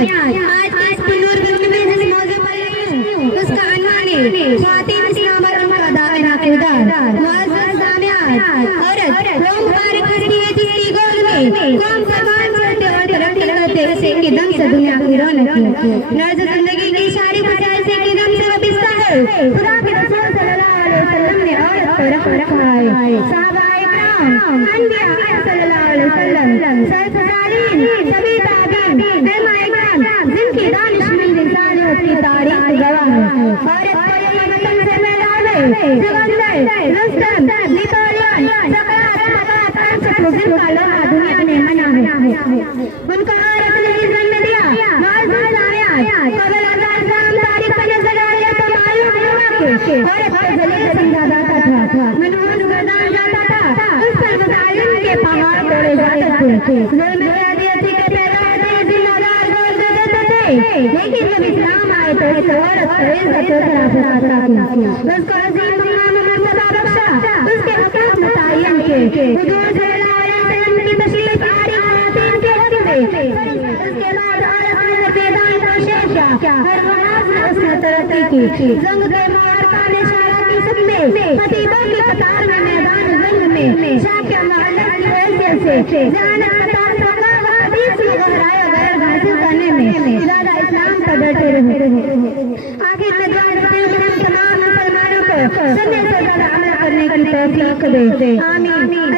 आज के इस पुनूर बिल्कुल में जिस मौजूद पर रही हूँ उसका अनवान है ख्वातीन इस्लाम और उनका दायरा किरदार मुअज़्ज़ज़ सामियात औरत वो मुबारक हस्ती है जिसकी गोद में कौम समान चलते और तरक्की करते इसे के दम से दुनिया की रौनक है नर्ज़ जिंदगी की सारी मसाइल से के दम से वबिस्ता है खुदा के रसूल सल्लल्लाहु अलैहि वसल्लम ने औरत को रखा है सहाबाए किराम अनबिया सल्लल्लाहु अलैहि वसल्लम सरफरारीन सभी ताबीन उलमाए किराम जिनकी दानिशमंद इंसानियत की तारीफ गवाह है औरत को ये वतन से मिला है सिकंदर रुस्तम नेपोलियन सकरात पांच जिनका लोहा दुनिया ने मना है उनको औरत ने जन्म दिया मुअज़्ज़ज़ सामियात कबल अज़ान शाम तारीख का नजर आया तो मालूम हुआ कि औरत को जलील समझा जाता था मनहूस गर्दान जाता था उस पर मसाइल के पहाड़ तोड़े जाते थे जुल्म ज़्यादती के पैदा होते जिम्मेदार गोद देते थे लेकिन जब इस्लाम आए तो इस औरत को इज्जत और शराफत अता की उसको अजीम मकाम मर्तबा बख्शा उसके हक़ मुतय्यन के हुजूर सल्लल्लाहु अलैहि वसल्लम की तशरीफ आरी ख़वातीन के हक़ में उसके बाद औरत ने मैदान को शेर किया हर वहाज में उसने तरक्की की जंग के मार्का ने शाराती में खतीबों की कतार में मैदान जंग में शाकिया मुअल्लिफ की हैसियत से ज़हानत कतार सका व हदीस में गहराया गैर हासिल करने में ज़्यादा इस्लाम पर डटे रहे आखिर में दुआ करते हैं कि हम तमाम मुसलमानों को सुन्नत पर अमल करने की तौफीक दे आमीन